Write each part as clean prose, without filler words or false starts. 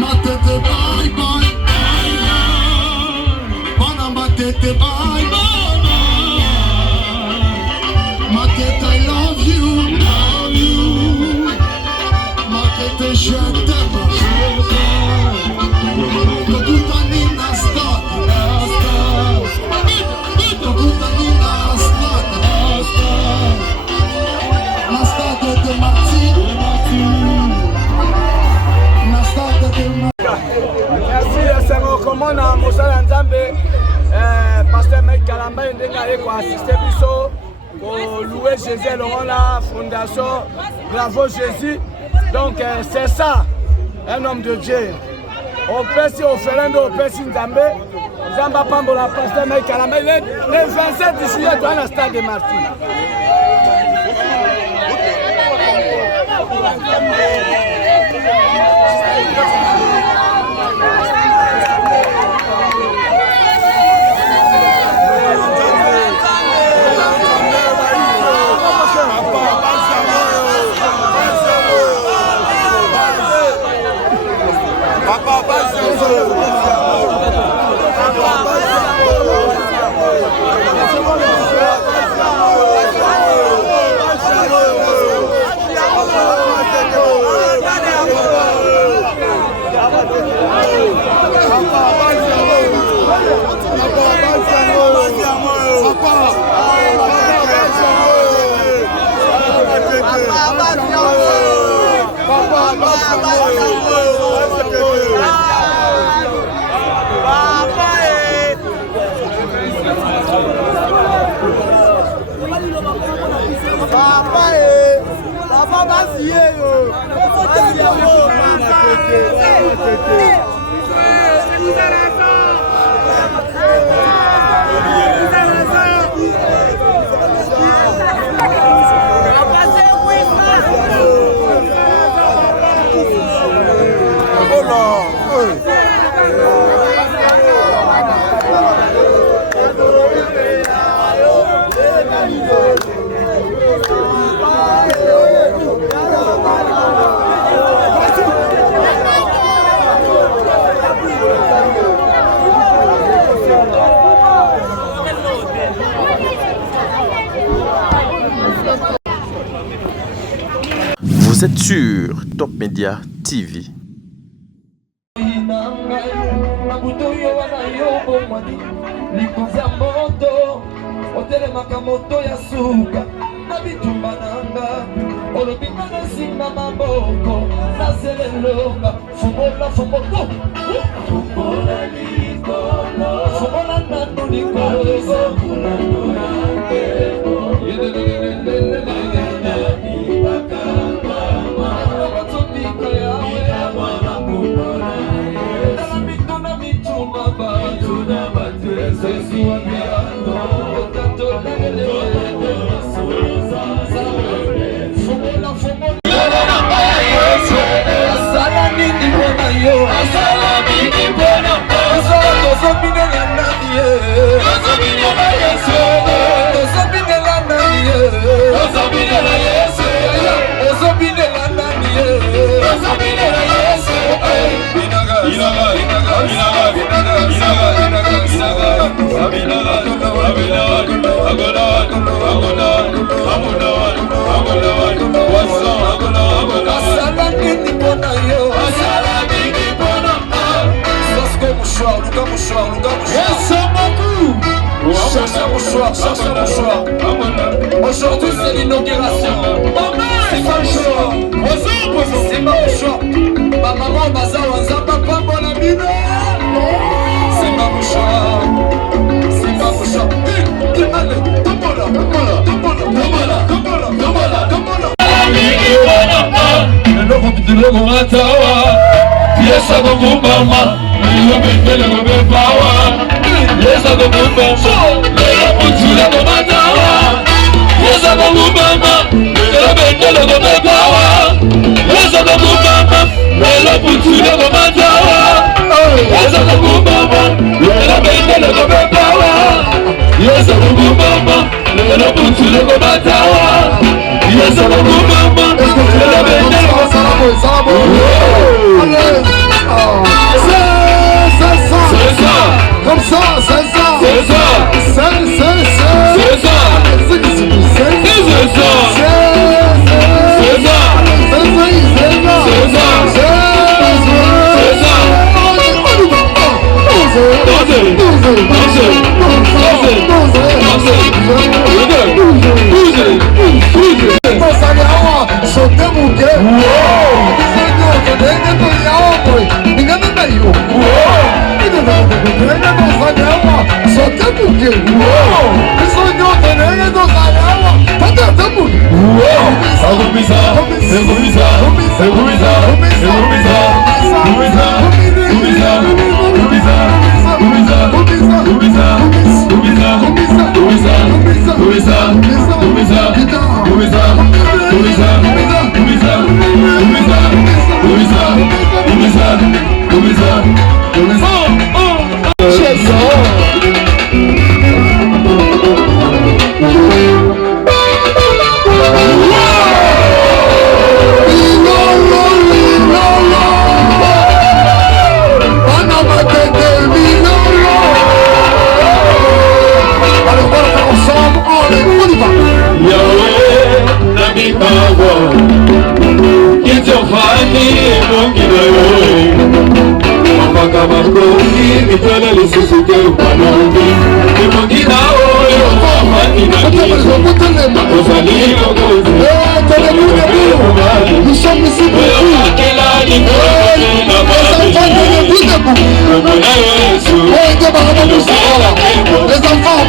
Ma tete bye bye, Pana ma tete bye bye, ma tete I love you, ma tete je t'aime. Tutta nina stata, tutta nina stata, la stata de Martine. Merci, c'est mon commande à Moussala Nzambe. Pasteur Mike Kalamba est pour assister pour louer Jésus dans la fondation Bravo Jésus. Donc c'est ça, un homme de Dieu. Au Pessi, au Ferrando, au Pessi Nzambe, Nzamba Pambola, Pasteur Mike Kalamba, le 27 juillet dans la stade de Martine. Vous êtes sur Top Media TV. Aujourd'hui c'est l'inauguration. C'est pas le choix. C'est pas le choix. Ma maman baza wanzamba pambo la mine. C'est pas le choix. C'est pas le choix. Allez, tombola, tombola, tombola, tombola, tombola, tombola. Le logo bitule ko matawa. Yesa ko kumbama. Le bitule ko bepawa. Yesa ko kumbama. Le bitule ko matawa. Yesa ko kumbama. Le bitule ko bepawa. Yesa ko kumbama. Le bitule ko matawa. Yesa ko kumbama. Le bitule ko bepawa. Yesa ko kumbama. Le bitule ko matawa. Yesa ko kumbama. Le bitule ko bepawa. Nous sommes ici pour vous. Les enfants,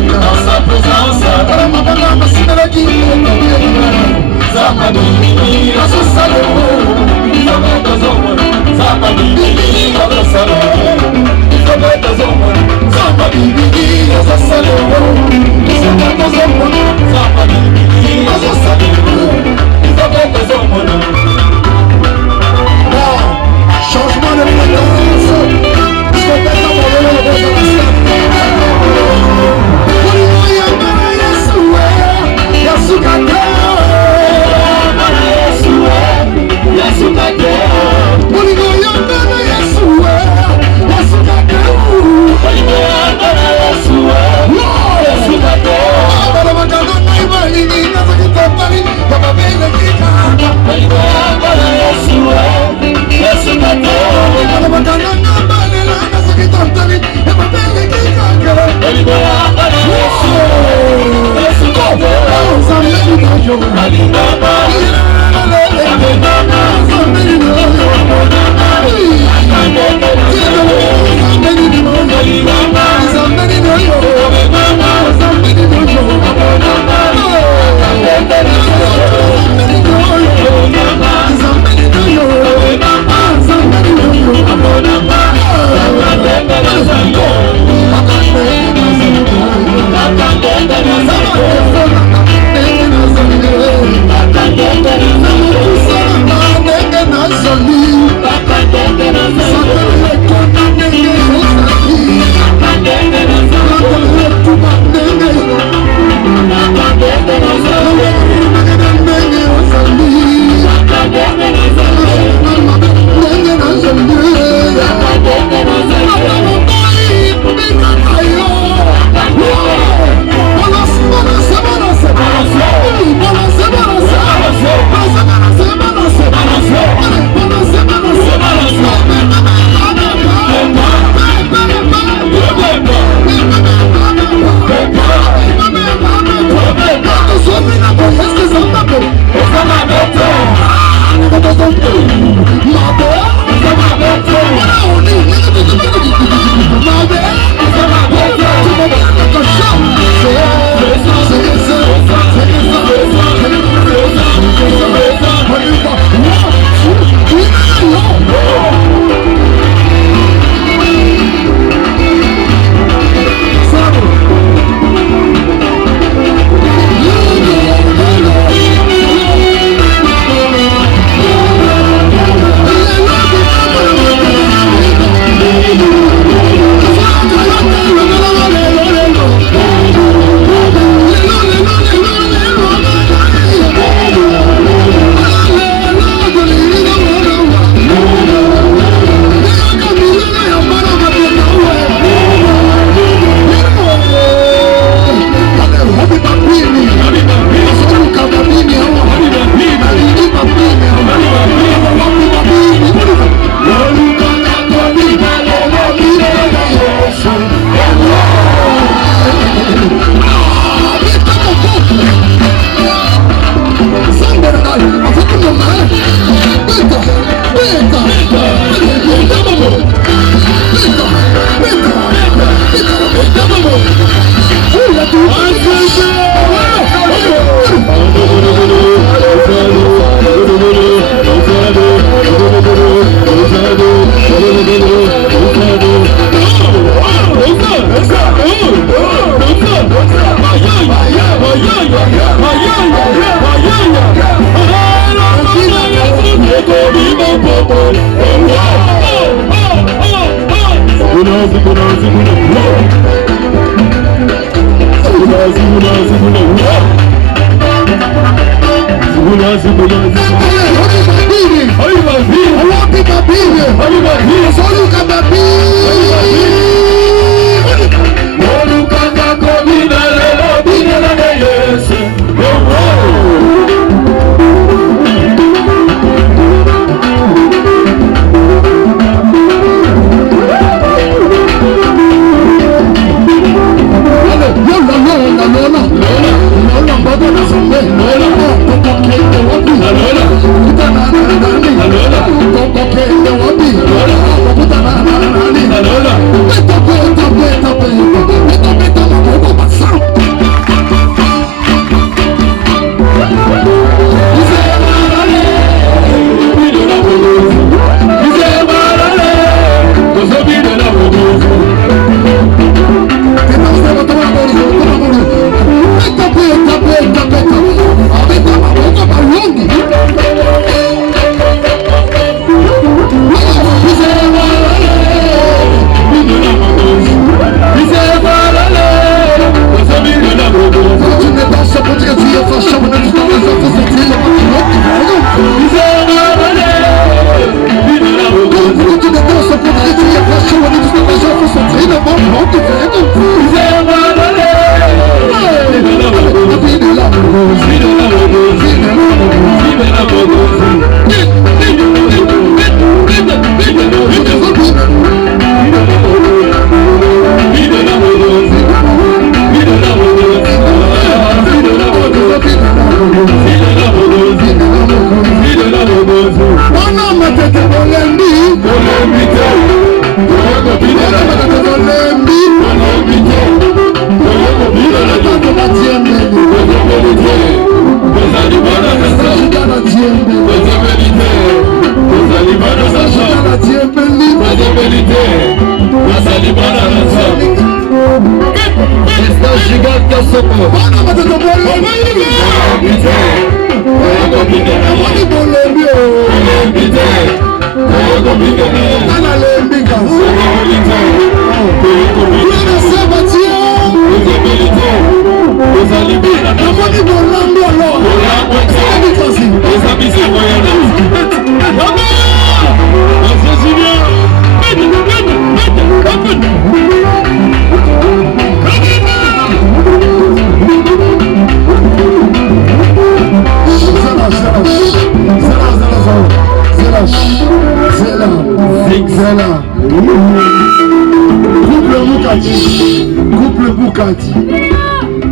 dans sa présence. Changement de fréquence. Je vais mettre mon vélo dans Lola,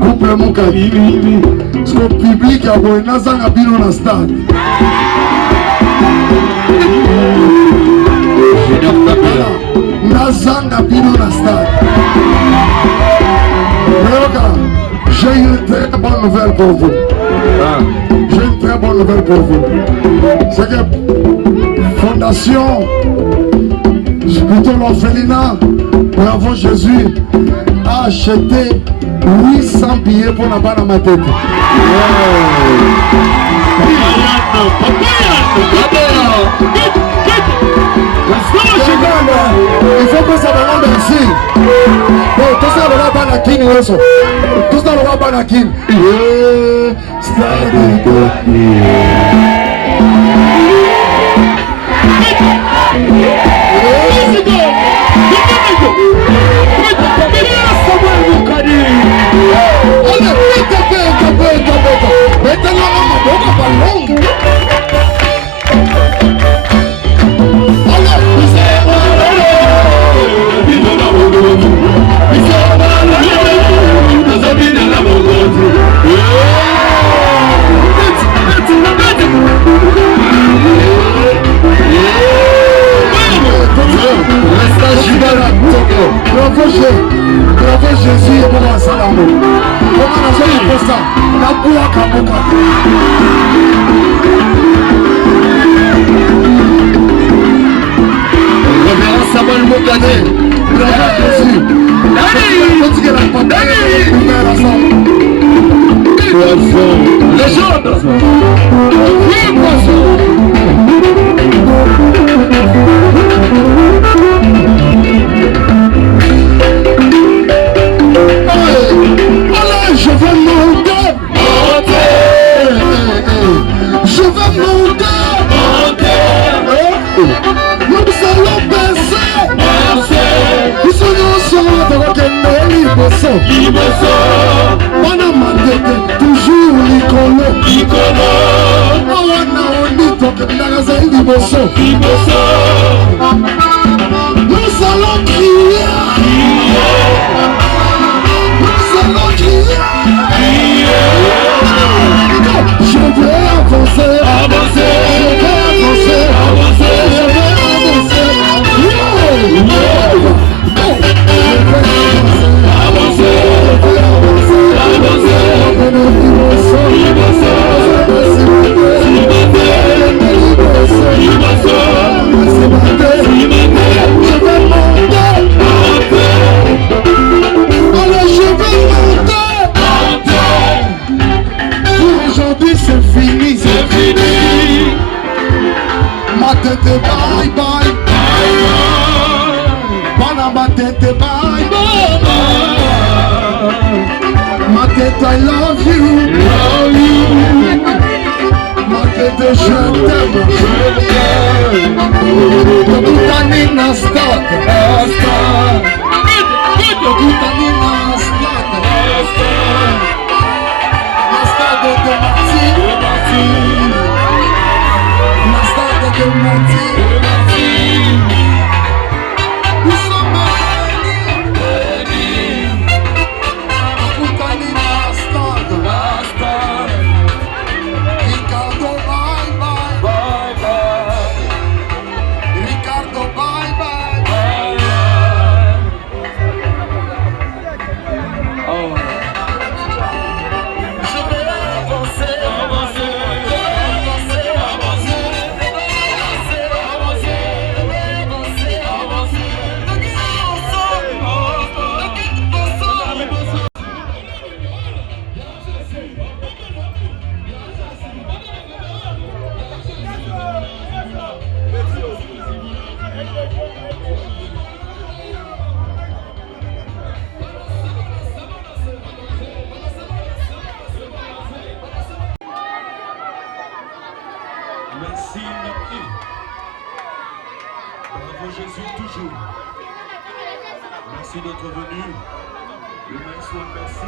Couple Mukadi. Parce que le public a beau nazanga bino na stade. Nazanga bino na stade. J'ai une très bonne nouvelle pour vous. J'ai une très bonne nouvelle pour vous. C'est que Fondation, plutôt l'orphelinat, Bravo Jésus, a acheté 800 billets pour la balle à ma tête. Il faut que ça me rende ici. Tout ça va pas la kin. Tout ça va pas la kin. Bravo Jésus et pour Salamo. Comment on a fait ça? La boua kamoka. Révérend Samuel Mokane. Bravo Jésus. Légende. Je vais monter. Je vais monter. Nous allons baisser. Nous serons dans le liboso. On a mandé toujours l'icône. On a dit que nous allons liboso. Nous allons crier. Je vais avancer, avancer, je vais avancer, avancer, je vais avancer, tete bye bye, bana ma tete bye bye, ma tete I love you, ma tete je t'aime, tokutani na stade, tokutani na stade de Marseille. Bravo Jésus, toujours. Merci d'être venu. Le même soir, merci.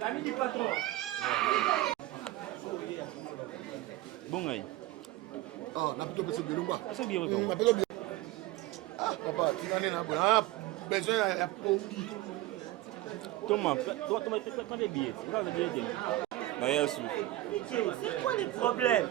L'ami du patron. Bon, aïe. Ah, n'a plutôt besoin de l'umba. C'est bien. Ah, papa, tu n'en es pas besoin de Thomas, tu m'as pas des billets. Tu as des billets. Nayasu. C'est quoi les problèmes?